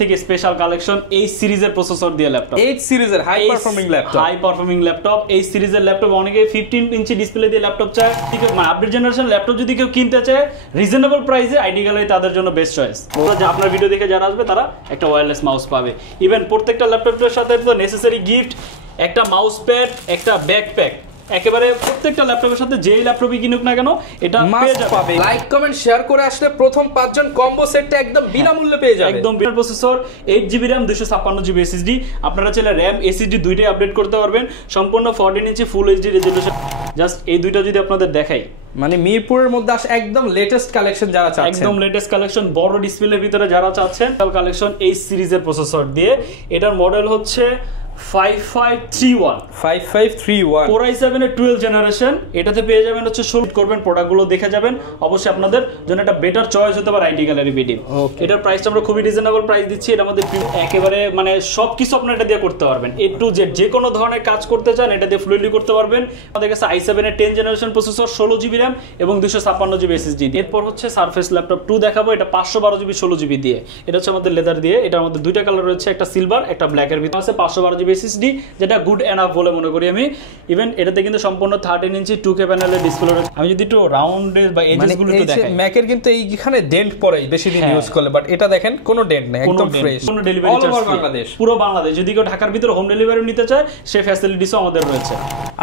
থেকে special collection এই সিরিজের প্রসেসর দিয়ে ল্যাপটপ, এইচ সিরিজের হাই পারফর্মিং ল্যাপটপ এই সিরিজের ল্যাপটপ অনেকে 15 ইঞ্চি ডিসপ্লে দিয়ে ল্যাপটপ চায়, ঠিক আছে, মানে আপডেট জেনারেশন ল্যাপটপ যদি কেউ কিনতে চায় রিজনেবল প্রাইসে আইটি গ্যালারি তাদের জন্য বেস্ট চয়েস। যে আপনার ভিডিও দেখে যারা আসবে তারা একটা ওয়্যারলেস মাউস পাবে। ইভেন প্রত্যেকটা ল্যাপটপের সাথে তো নেসেসারি গিফট একটা মাউস প্যাড, একটা ব্যাকপ্যাক, একেবারে প্রত্যেকটা ল্যাপটপের সাথে যেই ল্যাপটপই কিনুক না কেন এটা পেয়ে যাবে। লাইক কমেন্ট শেয়ার করে আসলে প্রথম 5 জন কম্বো সেটটা একদম বিনামূল্যে পেয়ে যাবে। একদম বিনা processor 8GB RAM 256GB SSD, আপনারা চাইলে RAM SSD দুইটাই আপডেট করতে পারবেন। সম্পূর্ণ 14 ইঞ্চি ফুল এইচডি রেজোলিউশন। জাস্ট এই দুইটা যদি আপনাদের দেখাই, মানে মিরপুরের মধ্যে আসে একদম লেটেস্ট কালেকশন যারা চাচ্ছেন, একদম লেটেস্ট কালেকশন বড় ডিসপ্লের ভিতরে যারা চাচ্ছেন কালেকশন এই সিরিজের প্রসেসর দিয়ে। এটার মডেল হচ্ছে 5531 Core i7 এর 12 জেনারেশন। এটাতে পেয়ে যাবেন হচ্ছে 16 করবেন, প্রোডাক্টগুলো দেখে যাবেন। অবশ্যই আপনাদের জন্য একটা বেটার চয়েস হতে পারে আইটি গ্যালারি বিডি। এটার প্রাইসটা আমরা খুবই রিজনেবল প্রাইস দিচ্ছি। এর মধ্যে একেবারে মানে সবকিছু আপনারা এটা দিয়ে করতে পারবেন, A to Z যে কোনো ধরনের কাজ করতে চান এটা দিয়ে ফ্লুইডলি করতে পারবেন। আমাদের কাছে i7 এর 10 জেনারেশন প্রসেসর, 16GB RAM এবং 256GB SSD। এরপর হচ্ছে সারফেস ল্যাপটপ 2 দেখাবো, এটা 512GB 16GB দিয়ে। এটা হচ্ছে আমাদের লেদার দিয়ে। এটার মধ্যে দুইটা কালার রয়েছে, একটা সিলভার একটা ব্ল্যাকের ভিতরে আছে। 512GB SSD যেটা গুড এনাফ বলে মনে করি আমি। ইভেন এটাতে কিন্তু সম্পূর্ণ 13 ইঞ্চি 2K প্যানেলের ডিসপ্লে রয়েছে। আমি যদি একটু রাউন্ড বা এজেস গুলো একটু দেখাই, ম্যাকের কিন্তু এইখানে ডেন্ট পড়ে বেশি দিন ইউজ করলে, বাট এটা দেখেন কোনো ডেন্ট নেই, একদম ফ্রেশ। কোনো ডেলিভারি চার্জ বাংলাদেশ, পুরো বাংলাদেশ। যদি কেউ ঢাকার ভিতরে হোম ডেলিভারি নিতে চায় সেই ফ্যাসিলিটিসও আমাদের রয়েছে।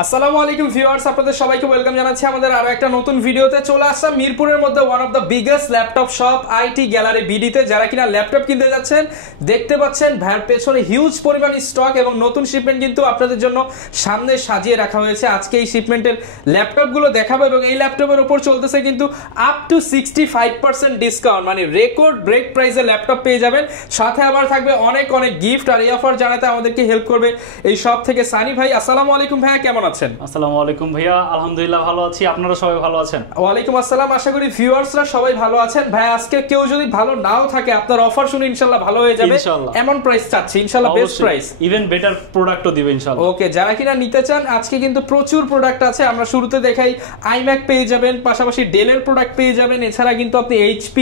আসসালামু আলাইকুম ভিউয়ার্স, আপনাদের সবাইকে ওয়েলকাম জানাচ্ছি আমাদের আরো একটা নতুন ভিডিওতে। চলে আসলাম মিরপুরের মধ্যে one of the biggest laptop shop IT gallery বিডিতে। যারা কিনা ল্যাপটপ কিনতে যাচ্ছেন, দেখতে পাচ্ছেন ভাইয়ের পেছনে হিউজ পরিমাণ স্টক এবং নতুন শিপমেন্ট কিন্তু আপনাদের জন্য সামনে সাজিয়ে রাখা হয়েছে। আজকে এই শিপমেন্টের ল্যাপটপগুলো দেখাবো এবং এই ল্যাপটপের উপর চলতেছে কিন্তু আপ টু 65% ডিসকাউন্ট, মানে রেকর্ড ব্রেক প্রাইসে ল্যাপটপ পেয়ে যাবেন। সাথে আবার থাকবে অনেক অনেক গিফট। আর এই অফার জানাতে আমাদেরকে হেল্প করবে এই শপ থেকে সানি ভাই। আসসালামু আলাইকুম ভাইয়া, কেমন আছেন? আসসালামু আলাইকুম ভাইয়া, আলহামদুলিল্লাহ ভালো আছি। আপনারা সবাই ভালো আছেন? ওয়ালাইকুম আসসালাম। আশা করি ভিউয়ার্সরা সবাই ভালো আছেন। ভাই আজকে কেউ যদি ভালো নাও থাকে, আপনার অফার শুনে ইনশাআল্লাহ ভালো হয়ে যাবে। এমন প্রাইস চাচ্ছি ইনশাআল্লাহ, বেস্ট প্রাইস, ইভেন বেটার প্রোডাক্টও দিবে ইনশাআল্লাহ। ওকে, যারা কিনা নিতে চান আজকে কিন্তু প্রচুর প্রোডাক্ট আছে। আমরা শুরুতে দেখাই iMac পেয়ে যাবেন, পাশাপাশি ডেলের প্রোডাক্ট পেয়ে যাবেন। এছাড়া কিন্তু আপনি HP,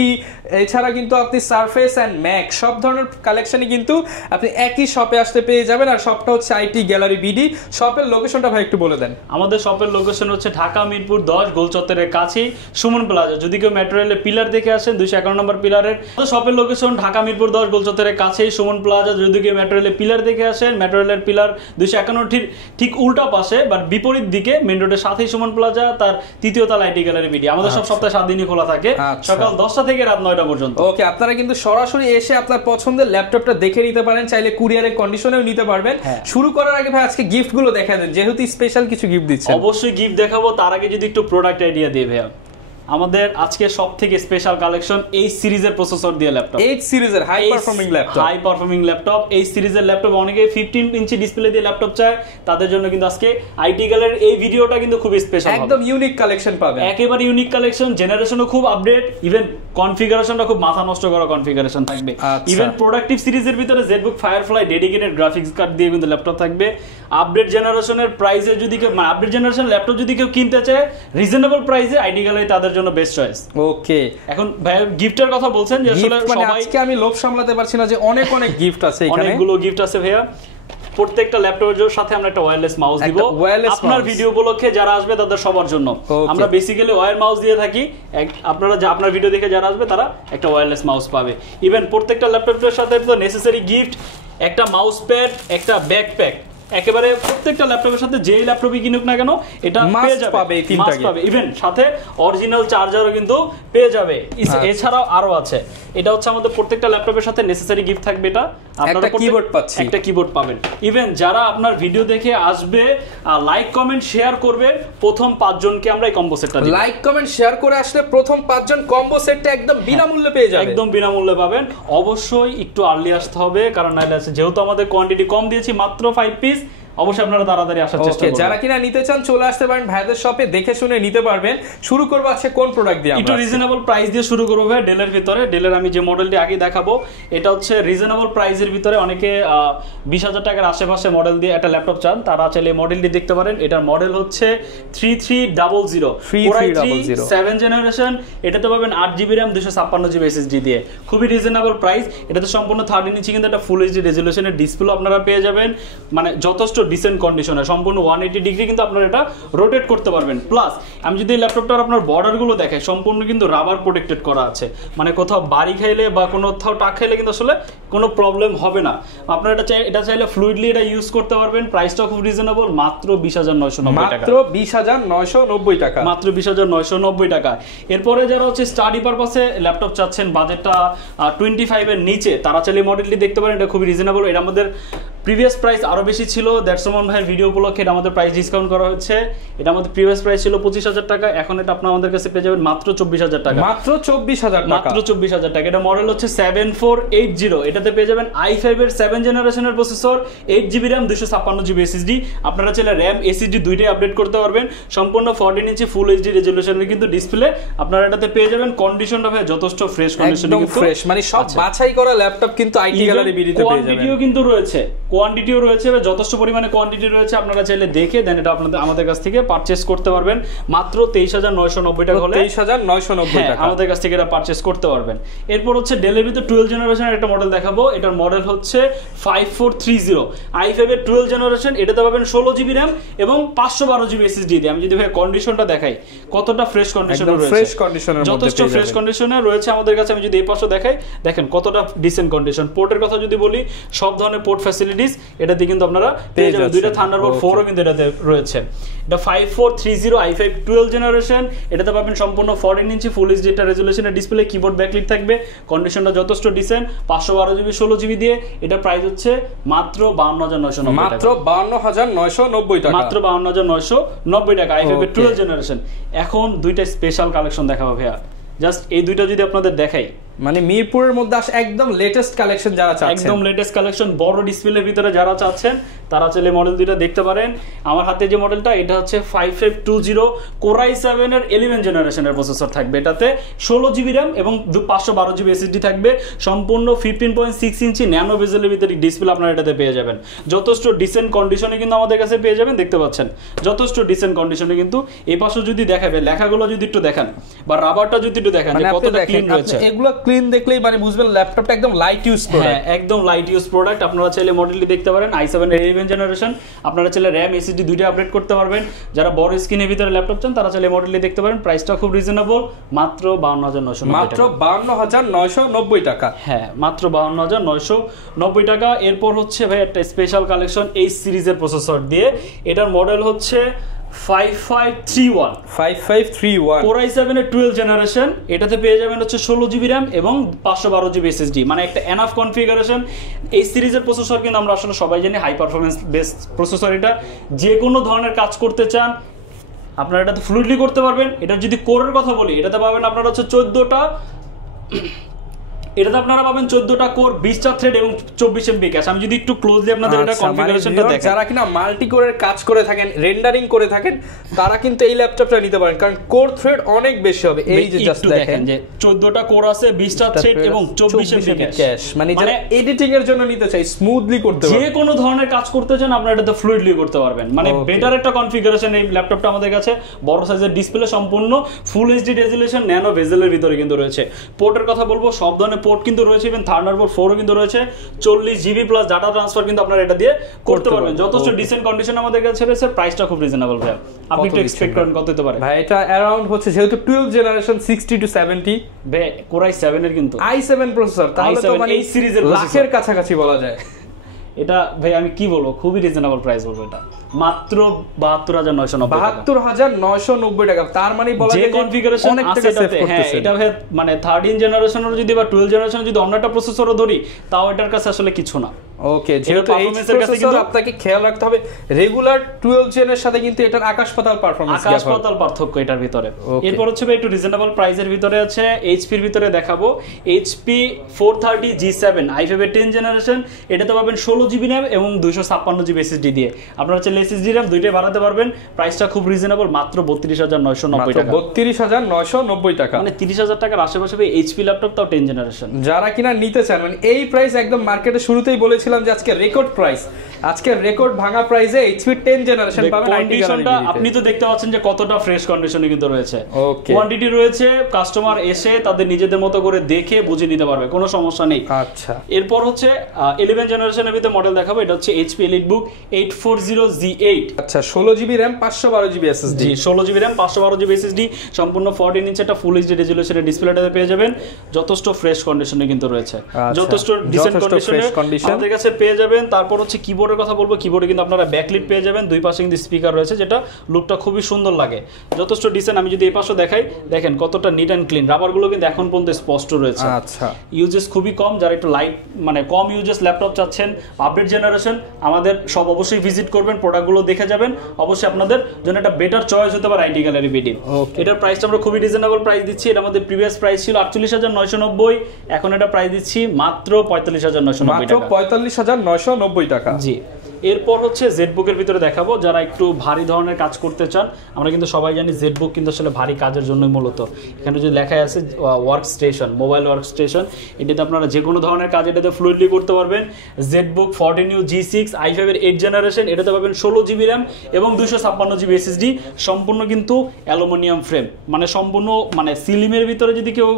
এছাড়া কিন্তু আপনি সারফেস এন্ড ম্যাক সব ধরনের কালেকশনই কিন্তু আপনি একই শপে আসতে পেয়ে যাবেন। আর শপটা হচ্ছে আইটি গ্যালারি বিডি। শপের লোকেশনটা ভাই একটু বলে দেন। আমাদের শপের লোকেশন হচ্ছে ঢাকা মিরপুর 10 গোল চত্বরের কাছেই সুমন প্লাজা। যদি কেউ মেট্রো রেলের পিলার দেখে আসেন 251 নম্বর পিলারের, শপের লোকেশন ঢাকা মিরপুর 10 গোল চত্বরের কাছেই সুমন প্লাজা। যদি কেউ মেট্রো রেলের পিলার দেখে আসেন, মেট্রো রেলের পিলার 251 ঠিক উল্টা পাশে বাট বিপরীত দিকে মেইন রোডের সাথেই সুমন প্লাজা, তার তৃতীয় তলা আইটি গ্যালারি বিডি। আমাদের সব সপ্তাহে 7 দিনই খোলা থাকে, সকাল 10টা থেকে রাত 9টা পর্যন্ত। ওকে, আপনারা কিন্তু সরাসরি এসে আপনার পছন্দের ল্যাপটপটা দেখে নিতে পারেন, চাইলে কুরিয়ারের কন্ডিশনেও নিতে পারবেন। শুরু করার আগে ভাই আজকে গিফট গুলো দেখা দেন, যেহেতু স্পেশাল কিছু গিফট দিচ্ছেন। অবশ্যই গিফট দেখাবো, তার আগে যদি একটু প্রোডাক্ট আইডিয়া দিয়ে ভাইয়া। আমাদের আজকে সব থেকে স্পেশাল কালেকশন এই সিরিজের প্রসেসর দিয়ে ল্যাপটপ, এইচ সিরিজের হাই পারফর্মিং ল্যাপটপ এই সিরিজের ল্যাপটপ অনেকে 15 ইঞ্চি ডিসপ্লে দিয়ে ল্যাপটপ চায়, তাদের জন্য কিন্তু আজকে আইটি গ্যালারির এই ভিডিওটা কিন্তু খুব স্পেশাল, একদম ইউনিক কালেকশন পাবেন, একেবারে ইউনিক কালেকশন। জেনারেশনও খুব আপডেট, ইভেন কনফিগারেশনটা খুব মাথা নষ্ট করা কনফিগারেশন থাকবে। ইভেন প্রোডাক্টিভ সিরিজের ভিতরে Jetbook firefly dedicated graphics card দিয়ে কিন্তু ল্যাপটপ থাকবে। আপডেট জেনারেশনের প্রাইসে যদি কেউ আপডেট জেনারেশন ল্যাপটপ যদি কেউ কিনতে চায় রিজনেবল প্রাইসে আইটি গ্যালারি তাদের জন্য বেস্ট চয়েস। ওকে, এখন ভাই গিফটের কথা বলছেন যে আসলে সবাই, আজকে আমি লোভ সামলাতে পারছি না যে অনেক অনেক গিফট আছে এখানে, অনেকগুলো গিফট আছে ভাইয়া। প্রত্যেকটা ল্যাপটপের সাথে আমরা একটা ওয়্যারলেস মাউস দিব আপনার ভিডিও উপলক্ষে, যারা আসবে তাদের সবার জন্য। আমরা বেসিক্যালি ওয়্যার মাউস দিয়ে থাকি। আপনারা আপনার ভিডিও দেখে যারা আসবে তারা একটা ওয়্যারলেস মাউস পাবে। ইভেন প্রত্যেকটা ল্যাপটপের সাথে তো নেসেসারি গিফট একটা মাউস প্যাড, একটা ব্যাকপ্যাক, একেবারে প্রত্যেকটা ল্যাপটপের সাথে যেই ল্যাপটপই কিনুক না কেন এটা পেয়ে যাবে, ইভেন সাথে অরিজিনাল চার্জারও কিন্তু পেয়ে যাবে। এছাড়াও আরো আছে, এটা হচ্ছে আমাদের প্রত্যেকটা ল্যাপটপের সাথে নেসেসারি গিফট থাকবে। এটা আপনারা একটা কিবোর্ড পাবেন। ইভেন যারা আপনার ভিডিও দেখে আসবে, লাইক কমেন্ট শেয়ার করবে, প্রথম 5 জনকে আমরা এই কম্বো সেটটা দিব। লাইক কমেন্ট শেয়ার করে আসলে প্রথম 5 জন কম্বো সেটটা একদম বিনামূল্যে পেয়ে যাবেন, একদম বিনামূল্যে পাবেন। অবশ্যই একটু আর্লি আসতে হবে, কারণ নাইলে আছে যেহেতু আমাদের কোয়ান্টিটি কম দিয়েছি, মাত্র 5 পিস, অবশ্যই আপনারা তাড়াতাড়ি আসার চেষ্টা করবেন। যারা কিনা নিতে চান চলে আসতে পারেন ভাইদের শপে, দেখে শুনে নিতে পারবেন। শুরু করব আজকে কোন প্রোডাক্ট দিয়ে? একটু রিজনেবল প্রাইস দিয়ে শুরু করব ভাই। ডেলের ভিতরে, ডেলের আমি যে মডেলটি আগে দেখাবো এটা হচ্ছে রিজনেবল প্রাইসের ভিতরে। অনেকে 20,000 টাকার আশেপাশে মডেল দিয়ে একটা ল্যাপটপ চান, তারা চাইলে মডেলটি দেখতে পারেন। এটার মডেল হচ্ছে 3300 7 জেনারেশন। এটাতে পাবেন 8GB RAM 256GB SSD দিয়ে, খুবই রিজনেবল প্রাইস। এটাতে সম্পূর্ণ 13 ইঞ্চি কিন্তু একটা ফুল এইচডি রেজুলেশনের ডিসপ্লে আপনারা পেয়ে যাবেন, মানে যথেষ্ট ডিসেন্ট কন্ডিশনে, সম্পূর্ণ 180 ডিগ্রি কিন্তু আপনারা এটা রোটেট করতে পারবেন। প্লাস আমি যদি এই ল্যাপটপটার আপনার বর্ডারগুলো দেখাই, সম্পূর্ণ কিন্তু রাবার প্রোটেক্টেড করা আছে, মানে কোথাও বাড়ি খাইলে বা কোথাও টাক খাইলে কিন্তু আসলে কোনো প্রবলেম হবে না। আপনারা এটা চাইলে ফ্লুইডলি এটা ইউজ করতে পারবেন। প্রাইসটা খুব রিজনেবল, মাত্র 20,990 টাকা, মাত্র 20,990 টাকা, মাত্র 20,990 টাকা। এরপরে যারা হচ্ছে স্টাডি পারপাসে ল্যাপটপ চাচ্ছেন, বাজেটটা 25 এর নিচে, তারা চাইলে মডেলটি দেখতে পারেন। এটা খুবই রিজনেবল। এটা আমাদের প্রিভিয়াস প্রাইস আরো বেশি ছিল, দ্যাটসমন ভাইয়ের ভিডিও উপলক্ষে এটা আমাদের প্রাইস ডিসকাউন্ট করা হচ্ছে। এটা আমাদের প্রিভিয়াস প্রাইস ছিল 25,000 টাকা, এখন এটা আপনারা আমাদের কাছে পেয়ে যাবেন মাত্র 24,000 টাকা, মাত্র 24,000 টাকা, মাত্র 24,000 টাকা। এটা মডেল হচ্ছে 7480। এটাতে পেয়ে যাবেন i5 এর 7 জেনারেশনের processor, 8GB RAM 256GB SSD। আপনারা চাইলে RAM SSD দুইটাই আপডেট করতে পারবেন। সম্পূর্ণ 14 ইঞ্চি ফুল এইচডি রেজুলেশনের কিন্তু ডিসপ্লে আপনারা এটাতে পেয়ে যাবেন। কন্ডিশনটা ভাই যথেষ্ট ফ্রেশ কন্ডিশনে, কিন্তু ফ্রেশ, মানে সব বাছাই করা ল্যাপটপ কিন্তু আইটি গ্যালারি বিডিতে পেয়ে যাবেন। কোয়ান্টিটিও কিন্তু রয়েছে, কোয়ান্টিটিও রয়েছে, যথেষ্ট পরিমাণে কোয়ান্টিটি রয়েছে। আপনারা চাইলে দেখে দেন এটা আপনাদের আমাদের কাছ থেকে পারচেজ করতে পারবেন। মাত্র 23,990 টাকা হলে 23,990 টাকা আমাদের কাছ থেকে এটা পারচেজ করতে পারবেন। এরপর হচ্ছে ডেলের ভিতরে 12 জেনারেশনের একটা মডেল দেখাবো। এটার মডেল হচ্ছে 5430 i5 এর 12 জেনারেশন। এটাতে পাবেন 16GB RAM এবং 512GB SSD দিয়ে। আমি যদি ভাই কন্ডিশনটা দেখাই, কতটা ফ্রেশ কন্ডিশনে রয়েছে, ফ্রেশ কন্ডিশনের মধ্যে যথেষ্ট ফ্রেশ কন্ডিশনে রয়েছে আমাদের কাছে। আমি যদি এই পাশে দেখাই, দেখেন কতটা ডিসেন্ট কন্ডিশন। পোর্টের কথা যদি বলি, সব ধরনের পোর্ট ফ্যাসিলিটিস এটাতে কিন্তু আপনারা পেয়ে যাবেন। দুইটা থান্ডারবোল্ট 4ও কিন্তু এটাতে রয়েছে। এটা 5430 i5 12 জেনারেশন। এটাতে পাবেন সম্পূর্ণ 14 ইঞ্চি ফুল এইচডি একটা রেজুলেশনের ডিসপ্লে, কিবোর্ড ব্যাকলাইট থাকবে, কন্ডিশনটা যথেষ্ট ডিসেন্ট, 512GB 16GB দিয়ে। এটা প্রাইস হচ্ছে মাত্র 52,990 টাকা, মাত্র 52,990 টাকা, মাত্র 52,990 টাকা i5 এর 12 জেনারেশন। এখন দুইটা স্পেশাল কালেকশন দেখাবো ভাইয়া, জাস্ট এই দুইটা যদি আপনাদের দেখাই, মানে মিরপুরের মধ্যে আসে একদম লেটেস্ট কালেকশন যারা চাচ্ছেন, একদম লেটেস্ট কালেকশন, বড় ডিসপ্লের ভিতরে যারা চাচ্ছেন তারা চাইলে মডেল দুইটা দেখতে পারেন। আমার হাতে যে মডেলটা, এটা হচ্ছে 5520 Core i7 এর 11 জেনারেশনের প্রসেসর থাকবে। এটাতে 16GB RAM এবং 512GB SSD থাকবে। সম্পূর্ণ 15.6 ইঞ্চি ন্যানো বেজেলের ভিতরে ডিসপ্লে আপনারা এটাতে পেয়ে যাবেন। যথেষ্ট ডিসেন্ট কন্ডিশনে কিন্তু আমাদের কাছে পেয়ে যাবেন, দেখতে পাচ্ছেন যথেষ্ট ডিসেন্ট কন্ডিশনে। কিন্তু এই পাশে যদি দেখাবে, লেখাগুলো যদি একটু দেখান বা রাবারটা যদি একটু দেখান যে কতটা ক্লিন রয়েছে, এগুলো ক্লিন দেখলেই মানে বুঝবেন ল্যাপটপটা একদম লাইট ইউজ প্রোডাক্ট, একদম লাইট ইউজ প্রোডাক্ট। আপনারা চাইলে মডেলটি দেখতে পারেন, i7 এর 11 জেনারেশন। আপনারা চাইলে RAM SSD দুইটা আপডেট করতে পারবেন। যারা বড় স্ক্রিনের ভিতরে ল্যাপটপ চান তারা চাইলে মডেলটি দেখতে পারেন। প্রাইসটা খুব রিজনেবল, মাত্র 52,990 মাত্র 52,990 টাকা। হ্যাঁ, মাত্র 52,990 টাকা। এরপর হচ্ছে ভাই একটা স্পেশাল কালেকশন এই সিরিজের প্রসেসর দিয়ে। এটার মডেল হচ্ছে 5531 Core i7 এর 12 জেনারেশন। এটাতে পেয়ে যাবেন হচ্ছে 16GB RAM এবং 512GB SSD, মানে একটা এনাফ কনফিগারেশন। এই সিরিজের প্রসেসর কিন্তু আমরা আসলে সবাই জানি হাই পারফরম্যান্স বেসড প্রসেসর। এটা যে কোনো ধরনের কাজ করতে চান আপনারা এটাতে ফ্লুইডলি করতে পারবেন। এটার যদি কোরের কথা বলি, এটাতে পাবেন আপনারা হচ্ছে 14টা, এটাতে আপনারা পাবেন 14টা কোর, 20টা থ্রেড এবং 24 MB ক্যাশ। আমি যদি একটু ক্লোজলি আপনাদের এটা কনফিগারেশনটা দেখাই, যারা কিনা মাল্টি কোরের কাজ করে থাকেন, রেন্ডারিং করে থাকেন, তারা কিন্তু এই ল্যাপটপটা নিতে পারেন, কারণ কোর থ্রেড অনেক বেশি হবে। এই যে জাস্ট দেখেন যে 14টা কোর আছে, 20টা থ্রেড এবং 24 MB ক্যাশ। মানে যারা এডিটিং এর জন্য নিতে চাই, স্মুথলি করতে পারবেন, যে কোনো ধরনের কাজ করতে চান আপনারা এটাতে ফ্লুইডলি করতে পারবেন। মানে বেটার একটা কনফিগারেশন এই ল্যাপটপটা আমাদের কাছে। বড় সাইজের ডিসপ্লে, সম্পূর্ণ ফুল এইচডি রেজুলেশন, ন্যানো বেজেলের ভিতরে কিন্তু রয়েছে। পোর্টের কথা বলবো, সব ধরনের পোর্ট কিন্তু রয়েছে, থান্ডারবোল্ট 4ও কিন্তু রয়েছে। 40GB প্লাস ডাটা ট্রান্সফার কিন্তু আপনারা এটা দিয়ে করতে পারবেন। যথেষ্ট ডিসেন্ট কন্ডিশন আমাদের কাছে রয়েছে। প্রাইসটা খুব রিজনেবল ভাই। আপনি একটু এক্সপেক্ট করেন কত হতে পারে ভাই? এটা अराउंड হচ্ছে যেহেতু 12 জেনারেশন 60 to 70 ভাই, Core i7 এর কিন্তু i7 প্রসেসর, তাহলে তো মানে এই সিরিজের লাখের কাছাকাছি বলা যায়। এটা ভাই আমি কি বলবো, খুবই রিজনেবল প্রাইস বলবো। এটা মাত্র 72,990 টাকা। তার মানে বলা যায় কনফিগারেশন আছে এটাতে। হ্যাঁ, এটা ভাই মানে 13 জেনারেশনের যদি বা 12 জেনারেশনের যদি অন্য একটা প্রসেসরও ধরি, তাও এটার কাছে আসলে কিছু না। ওকে, যেহেতু পারফরম্যান্সের কাছে কিন্তু আপনাকে খেয়াল রাখতে হবে রেগুলার 12 জেনের সাথে কিন্তু এটার আকাশ পাতাল পারফরম্যান্স, আকাশ পাতাল পার্থক্য এটার ভিতরে। এরপর হচ্ছে একটু রিজনেবল প্রাইসের ভিতরে আছে এইচপি এর ভিতরে দেখাবো এইচপি 430 G7 i5 এর 10 জেনারেশন। এটাতে পাবেন 16 জিবি RAM এবং 256 জিবি SSD দিয়ে। আপনারা হচ্ছে SSD RAM দুইটাই বাড়াতে পারবেন। প্রাইসটা খুব রিজনেবল, মাত্র 32990 টাকা। 32990 টাকা, মানে 30000 টাকার আশেপাশে এইচপি ল্যাপটপ, তাও 10 জেনারেশন। যারা কিনা নিতে চান, মানে এই প্রাইস একদম মার্কেটে শুরুতেই বলেছিলাম যে আজকে রেকর্ড প্রাইস, আজকে রেকর্ড ভাঙা প্রাইসে এইচপি 10 জেনারেশন পাবেন। কন্ডিশনটা আপনি তো দেখতে পাচ্ছেন যে কতটা ফ্রেশ কন্ডিশনে কিন্তু রয়েছে। কোয়ান্টিটি রয়েছে, কাস্টমার এসে তাদের নিজেদের মতো করে দেখে বুঝে নিতে পারবে, কোনো সমস্যা নেই। আচ্ছা, এরপর হচ্ছে 11 জেনারেশনের ভিতরে মডেল দেখাবো। এটা হচ্ছে এইচপি EliteBook 840G8। আচ্ছা, 16 GB RAM 512 GB SSD। 16 GB RAM 512 GB SSD, সম্পূর্ণ 14 ইঞ্চি একটা ফুল এইচডি রেজোলিউশনের ডিসপ্লেটাতে পেয়ে যাবেন। যথেষ্ট ফ্রেশ কন্ডিশনে কিন্তু রয়েছে, যথেষ্ট ডিসেন্ট কন্ডিশনে আমাদের কাছে পেয়ে যাবেন। তারপর হচ্ছে কিবোর্ডের কথা বলবো। কিবোর্ডে কিন্তু আপনারা ব্যাকলিট পেয়ে যাবেন, দুই পাশে কিন্তু স্পিকার রয়েছে, যেটা লুকটা খুবই সুন্দর লাগে, যথেষ্ট ডিসেন্ট। আমি যদি এই পাশে দেখাই, দেখেন কতটা নিট অ্যান্ড ক্লিন, রাবারগুলো কিন্তু এখন পর্যন্ত স্পষ্ট রয়েছে। আচ্ছা, ইউজেস খুবই কম। যারা একটু লাইট মানে কম ইউজেস ল্যাপটপ চাচ্ছেন, আপডেট জেনারেশন, আমাদের সব অবশ্যই ভিজিট করবেন, প্রোডাক্টগুলো দেখে যাবেন। অবশ্যই আপনাদের জন্য একটা বেটার চয়েস হতে পারে আইটি গ্যালারি বিডি। এটার প্রাইসটা আমরা খুবই রিজনেবল প্রাইস দিচ্ছি। এটা আমাদের প্রিভিয়াস প্রাইস ছিল 48990, এখন এটা প্রাইস দিচ্ছি মাত্র 45990 টাকা। 45990 টাকা। জি। এরপর হচ্ছে জেডবুকের ভিতরে দেখাবো, যারা একটু ভারী ধরনের কাজ করতে চান। আমরা কিন্তু সবাই জানি জেডবুক কিন্তু আসলে ভারী কাজের জন্যই মূলত। এখানে যদি লেখাই আছে work station, mobile work station, এটাতে আপনারা যে কোনো ধরনের কাজ এটাতে ফ্লুইডলি করতে পারবেন। জেডবুক 14U G6 i5 এর 8 জেনারেশন, এটাতে পাবেন 16 জিবি RAM এবং 256 জিবি SSD, সম্পূর্ণ কিন্তু অ্যালুমিনিয়াম ফ্রেম, মানে সম্পূর্ণ মানে সিলিমের ভিতরে যদি কেউ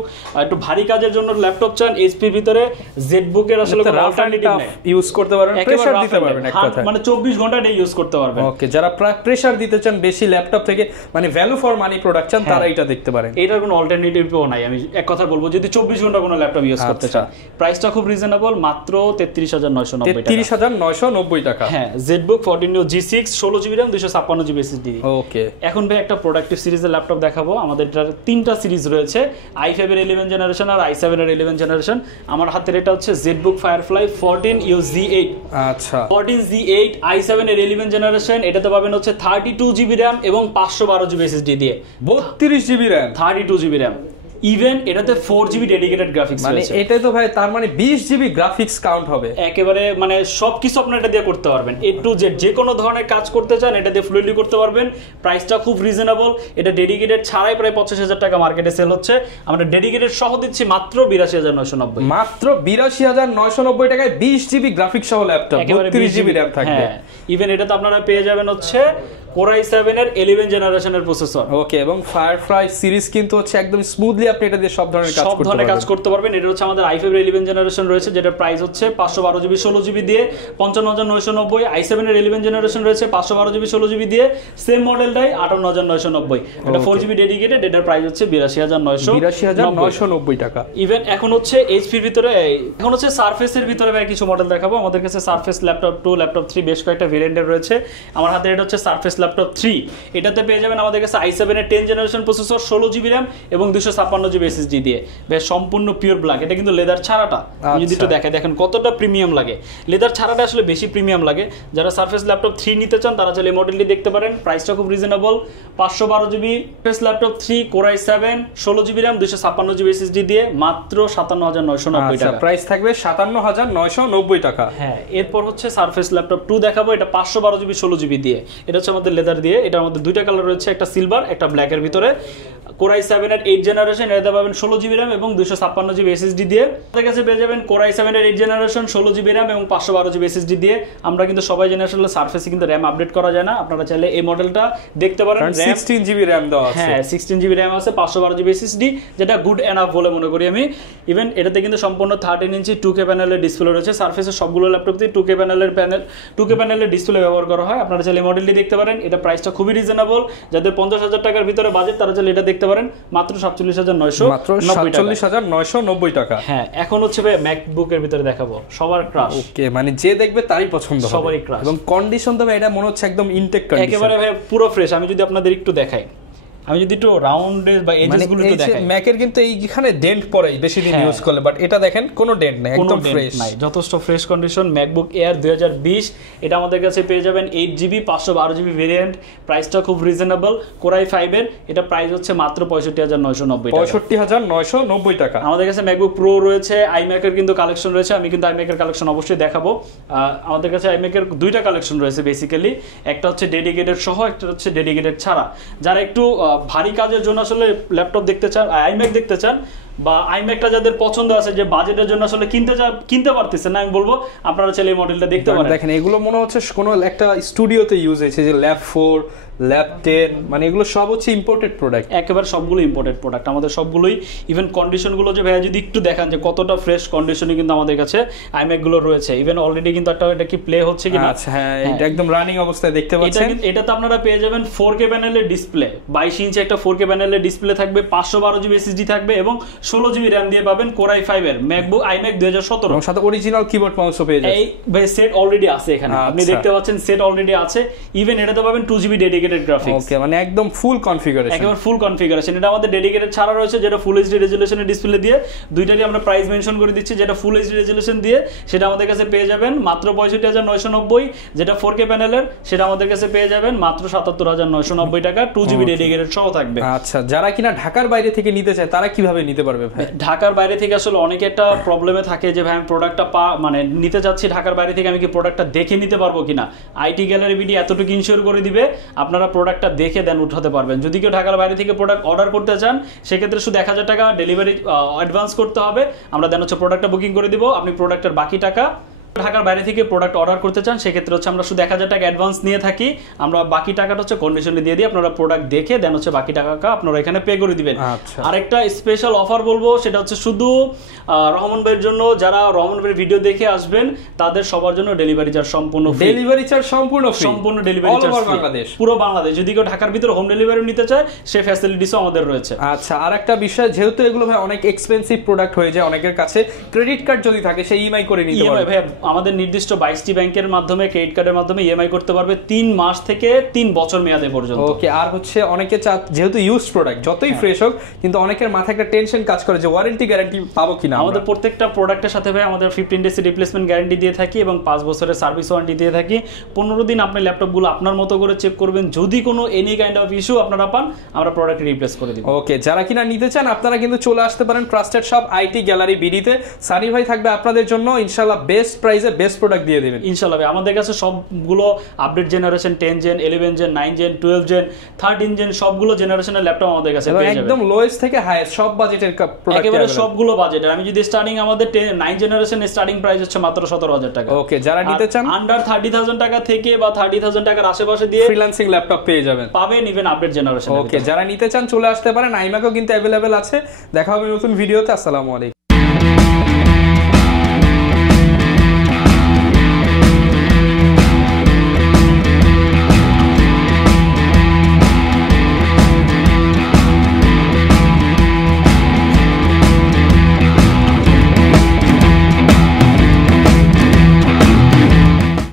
একটু ভারী কাজের জন্য ল্যাপটপ চান, এইচপির ভিতরে জেডবুকের আসলে কোনো অল্টারনেটিভ নেই, ইউজ করতে পারবেন, প্রেসার দিতে পারবেন, মানে 24 ঘন্টা ডে ইউজ করতে পারবেন। ওকে, যারা প্রেসার দিতে চান বেশি ল্যাপটপ থেকে, মানে ভ্যালু ফর মানি প্রোডাক্ট চান, তারা এটা দেখতে পারেন। এটার কোনো অল্টারনেটিভও নাই। আমি এক কথা বলবো, যদি 24 ঘন্টা কোনো ল্যাপটপ ইউজ করতে চান, প্রাইসটা খুব রিজনেবল, মাত্র 33990 টাকা। 33990 টাকা। হ্যাঁ, ZBook 14U G6 16 GB RAM 256 GB SSD। ওকে, এখন ভাই একটা প্রোডাক্টিভ সিরিজের ল্যাপটপ দেখাবো। আমাদের এটার 3টা সিরিজ রয়েছে, i5 এর 11 জেনারেশন আর i7 এর 11 জেনারেশন। আমার হাতের এটা হচ্ছে জেডবুক ফায়ারফ্লাই 14U Z8। আচ্ছা, 14Z8 i7 এর 11 জেনারেশন। এটাতে পাবেন হচ্ছে 32 জিবি RAM এবং 512 জিবি SSD দিয়ে। 32 GB RAM, 32 GB RAM। Even এটাতে 4 জিবি ডেডিকেটেড গ্রাফিক্স মানে রয়েছে। এটা তো ভাই তার মানে 20 জিবি গ্রাফিক্স কাউন্ট হবে একেবারে, মানে সবকিছু আপনি এটা দিয়ে করতে পারবেন। A to Z যে কোনো ধরনের কাজ করতে চান এটা দিয়ে ফ্লুইডলি করতে পারবেন। প্রাইসটা খুব রিজনেবল। এটা ডেডিকেটেড ছাড়াই প্রায় 25000 টাকা মার্কেটে সেল হচ্ছে। আমরা ডেডিকেটেড সহ দিচ্ছি মাত্র 82990। মাত্র 82990 টাকায় 20 জিবি গ্রাফিক্স সহ ল্যাপটপ, 32 জিবি RAM থাকবে। হ্যাঁ, ইভেন এটাতে আপনারা পেয়ে যাবেন হচ্ছে Core i7 এর 11 জেনারেশনের প্রসেসর। ওকে, এবং ফায়ারফ্লাই সিরিজ কিন্তু হচ্ছে একদম স্মুথলি আপনি এটা দিয়ে সব ধরনের কাজ করতে পারবেন। এটা হচ্ছে আমাদের i5 এর 11 জেনারেশন রয়েছে, যেটা প্রাইস হচ্ছে 512 জিবি 16 জিবি দিয়ে 55990। i7 এর 11 জেনারেশন রয়েছে 512 জিবি 16 জিবি দিয়ে, সেম মডেলটাই 58990। এটা 4 জিবি ডেডিকেটেড, এটার প্রাইস হচ্ছে 82990 টাকা। ইভেন এখন হচ্ছে এইচপির ভিতরে, এখন হচ্ছে সারফেসের ভিতরে ভাই কিছু মডেল দেখাবো। আমাদের কাছে সারফেস ল্যাপটপ 2, ল্যাপটপ 3 বেশ কয়েকটা ভেরিয়েন্টের রয়েছে। আমার হাতে এটা হচ্ছে সারফেস ল্যাপটপ 3। এটাতে পেয়ে যাবেন আমাদের কাছে i7 এর 10 জেনারেশন প্রসেসর, 16 জিবি RAM এবং 256 জিবি SSD দিয়ে। বেশ সম্পূর্ণ পিওর ব্ল্যাক। এটা কিন্তু লেদার ছাড়াটা যদি একটু দেখেন কতটা প্রিমিয়াম লাগে। লেদার ছাড়াটা আসলে বেশি প্রিমিয়াম লাগে। যারা সারফেস ল্যাপটপ 3 নিতে চান তারা চাইলে এই মডেলটি দেখতে পারেন। প্রাইসটা খুব reasonable, 512 GB surface laptop 3 Core i7 16 GB RAM 256 GB SSD দিয়ে মাত্র 57990 টাকা। প্রাইস থাকবে 57990 টাকা। হ্যাঁ, এরপর হচ্ছে সারফেস ল্যাপটপ 2 দেখাবো। এটা 512 জিবি 16 জিবি দিয়ে। এটা হচ্ছে আমাদের লেদার দিয়ে। এটার মধ্যে দুইটা কালার রয়েছে, একটা সিলভার একটা ব্ল্যাকের ভিতরে। Core i7 এর 8 জেনারেশন, এটাতে পাবেন 16 জিবি RAM এবং 256 জিবি SSD দিয়ে। আমাদের কাছে পেয়ে যাবেন Core i7 এর 8 জেনারেশন 16 জিবি RAM এবং 512 জিবি SSD দিয়ে। আমরা কিন্তু সবাই জানি আসলে সারফেসে কিন্তু RAM আপডেট করা যায় না। আপনারা চাইলে এই মডেলটা দেখতে পারেন। 16 জিবি RAM দেওয়া আছে। হ্যাঁ, 16 জিবি RAM আছে, 512 জিবি SSD, যেটা গুড এনাফ বলে মনে করি আমি। ইভেন এটাতে কিন্তু সম্পূর্ণ 13 ইঞ্চি 2K প্যানেলের ডিসপ্লে রয়েছে। সারফেসের সবগুলো ল্যাপটপে 2K প্যানেলের ডিসপ্লে ব্যবহার করা হয়। আপনারা চাইলে মডেলটি দেখতে পারেন। এটা প্রাইসটা খুবই রিজনেবল। যাদের 50000 টাকার ভিতরে বাজেট তারা চাইলে এটা দেখতে পারেন, মাত্র 47990 টাকা। হ্যাঁ, এখন হচ্ছে ভাই ম্যাকবুকের ভিতরে দেখাবো, সবার ক্রাশ। ওকে, মানে যে দেখবে তারই পছন্দ হবে, সবারই ক্রাশ। এবং কন্ডিশন তো ভাই এটা মনে হচ্ছে একদম ইনটেক কন্ডিশন, একেবারে ভাই পুরো ফ্রেশ। আমি যদি আপনাদের একটু দেখাই, আমি যদি একটু রাউন্ডে বা এজেস গুলো একটু দেখাই, ম্যাকের কিন্তু এইখানে ডেন্ট পড়ে বেশি দিন ইউজ করলে, বাট এটা দেখেন কোনো ডেন্ট নাই, একদম ফ্রেশ নাই, যথেষ্ট ফ্রেশ কন্ডিশন। ম্যাকবুক এয়ার 2020 এটা আমাদের কাছে পেয়ে যাবেন 8GB 512GB ভেরিয়েন্ট, প্রাইসটা খুব রিজনেবল। Core i5 এর এটা প্রাইস হচ্ছে মাত্র 65,990 টাকা, 65,990 টাকা। আমাদের কাছে ম্যাকবুক প্রো রয়েছে, iMac এর কিন্তু কালেকশন রয়েছে, আমি কিন্তু iMac এর কালেকশন অবশ্যই দেখাবো। আমাদের কাছে iMac এর দুইটা কালেকশন রয়েছে বেসিক্যালি, একটা হচ্ছে ডেডিকেটেড সহ, একটা হচ্ছে ডেডিকেটেড ছাড়া। যারা একটু ভারী কাজের জন্য আসলে ল্যাপটপ দেখতে চান, iMac দেখতে চান, বা iMacটা যাদের পছন্দ আছে যে বাজেটের জন্য আসলে কিনতে পারতেছেন না, আমি বলবো আপনারা চাইলে এই মডেলটা দেখতে পারেন। দেখেন এগুলো মনে হচ্ছে কোনো একটা স্টুডিওতে ইউজ হয়েছে, যে ল্যাব 4 ল্যাব 10, মানে এগুলো সব হচ্ছে ইম্পোর্টেড প্রোডাক্ট, একেবারে সবগুলো ইম্পোর্টেড প্রোডাক্ট আমাদের সবগুলোই। ইভেন কন্ডিশনগুলো যে ভাইয়া যদি একটু দেখান যে কতটা ফ্রেশ কন্ডিশনে কিন্তু আমাদের কাছে iMac গুলো রয়েছে। ইভেন অলরেডি কিন্তু এটা কি প্লে হচ্ছে কিনা, আচ্ছা হ্যাঁ এটা একদম রানিং অবস্থায় দেখতে পাচ্ছেন। এটাতে আপনারা পেয়ে যাবেন 4K প্যানেলের ডিসপ্লে, 22 ইঞ্চি একটা 4K প্যানেলের ডিসপ্লে থাকবে, 512GB SSD থাকবে এবং 16GB RAM দিয়ে পাবেন Core i5 এর ম্যাকবুক iMac 2017 এবং সাথে অরিজিনাল কিবোর্ড মাউসও পেয়ে যাবেন। এই ভাই সেট অলরেডি আছে এখানে, আপনি দেখতে পাচ্ছেন সেট অলরেডি আছে। ইভেন এটাতে পাবেন 2GB ডেডিকেটেড গ্রাফিক্স। ওকে, মানে একদম ফুল কনফিগারেশন, একেবারে ফুল কনফিগারেশন। এটা আমাদের ডেডিকেটেড ছাড়া রয়েছে, যেটা ফুল এইচডি রেজোলিউশনের ডিসপ্লে দিয়ে। দুইটারই আমরা প্রাইস মেনশন করে দিচ্ছি। যেটা ফুল এইচডি রেজোলিউশন দিয়ে সেটা আমাদের কাছে পেয়ে যাবেন মাত্র 65,990, যেটা 4K প্যানেলের সেটা আমাদের কাছে পেয়ে যাবেন মাত্র 77,990 টাকা, 2GB ডেডিকেটেড সহ থাকবে। আচ্ছা, যারা কিনা ঢাকার বাইরে থেকে নিতে চায় তারা কিভাবে নিতে পারবে ভাই? ঢাকার বাইরে থেকে আসলে অনেকে একটা প্রবলেমে থাকে যে ভাই আমি প্রোডাক্টটা মানে নিতে যাচ্ছি ঢাকার বাইরে থেকে, আমি কি প্রোডাক্টটা দেখে নিতে পারবো কিনা। আইটি গ্যালারি বিডি এতটুকু ইনশিওর করে দিবে আপনারা প্রোডাক্টটা দেখে দেন উঠাতে পারবেন। যদি কেউ ঢাকার বাইরে থেকে প্রোডাক্ট অর্ডার করতে চান সেক্ষেত্রে শুধু 1000 টাকা ডেলিভারি অ্যাডভান্স করতে হবে, আমরা দেন হচ্ছে প্রোডাক্টটা বুকিং করে দিব। আপনি প্রোডাক্টের বাকি টাকা ঢাকার বাইরে থেকে প্রোডাক্ট অর্ডার করতে চান সেক্ষেত্রে হচ্ছে আমরা শুধু 1000 টাকা অ্যাডভান্স নিয়ে থাকি, আমরা বাকি টাকাটা হচ্ছে কন্ডিশনে দিয়ে দিই। আপনারা প্রোডাক্ট দেখে দেন হচ্ছে বাকি টাকা আপনারা এখানে পে করে দিবেন। আরেকটা স্পেশাল অফার বলবো, সেটা হচ্ছে শুধু রহমান ভাইয়ের জন্য, যারা রহমান ভাইয়ের ভিডিও দেখে আসবেন তাদের সবার জন্য ডেলিভারি চার্জ সম্পূর্ণ ফ্রি। ডেলিভারি চার্জ সম্পূর্ণ ডেলিভারি চার্জ বাংলাদেশ, পুরো বাংলাদেশ। যদি কেউ ঢাকার ভিতরে হোম ডেলিভারি নিতে চায় সেই ফ্যাসিলিটিসও আমাদের রয়েছে। আচ্ছা, আরেকটা বিষয়, যেহেতু এগুলো ভাই অনেক এক্সপেন্সিভ প্রোডাক্ট হয়ে যায় অনেকের কাছে, ক্রেডিট কার্ড যদি থাকে সেই ইএমআই করে নিতে পারবে। ভাই আমাদের নির্দিষ্ট 22টি ব্যাংকের মাধ্যমে ক্রেডিট কার্ডের মাধ্যমে ইএমআই করতে পারবে 3 মাস থেকে 3 বছর মেয়াদে পর্যন্ত। ওকে, আর হচ্ছে অনেকে যেহেতু ইউজড প্রোডাক্ট যতই ফ্রেশ হোক, কিন্তু অনেকের মাথায় একটা টেনশন কাজ করে যে ওয়ারেন্টি গ্যারান্টি পাবো কিনা। আমাদের প্রত্যেকটা প্রোডাক্টের সাথে ভাই আমাদের 15 ডেজ রিপ্লেসমেন্ট গ্যারান্টি দিয়ে থাকি এবং 5 বছরের সার্ভিস ওয়ারেন্টি দিয়ে থাকি। 15 দিন আপনি ল্যাপটপগুলো আপনার মতো করে চেক করবেন, যদি কোনো এনি কাইন্ড অফ ইস্যু আপনারা পান আমরা প্রোডাক্ট রিপ্লেস করে দিব। ওকে, যারা কিনা নিতে চান আপনারা কিন্তু চলে আসতে পারেন ট্রাস্টেড শপ আইটি গ্যালারি বিডিতে। সানি ভাই থাকবে আপনাদের জন্য ইনশাআল্লাহ বেস্ট প্রাইসে বেস্ট প্রোডাক্ট দিয়ে দিবেন ইনশাআল্লাহ। আমাদের কাছে সবগুলো update generation 10 gen 11 gen 9 gen 12 gen 13 gen সবগুলো জেনারেশনের ল্যাপটপ আমাদের কাছে পেয়ে যাবেন, একদম লোয়েস্ট থেকে হাইয়েস্ট সব বাজেটের প্রোডাক্ট, একেবারে সবগুলো বাজেটের। আমি যদি স্টার্টিং আমাদের 9 জেনারেশনের স্টার্টিং প্রাইস হচ্ছে মাত্র 17,000 টাকা। ওকে, যারা নিতে চান আন্ডার 30,000 টাকা থেকে বা 30,000 টাকার আশেপাশে দিয়ে ফ্রিল্যান্সিং ল্যাপটপ পেয়ে যাবেন, পাবেন ইভেন আপডেট জেনারেশন। ওকে, যারা নিতে চান চলে আসতে পারেন, আইম্যাকও কিন্তু অ্যাভেলেবেল আছে। দেখা হবে নতুন ভিডিওতে। আসসালামু আলাইকুম।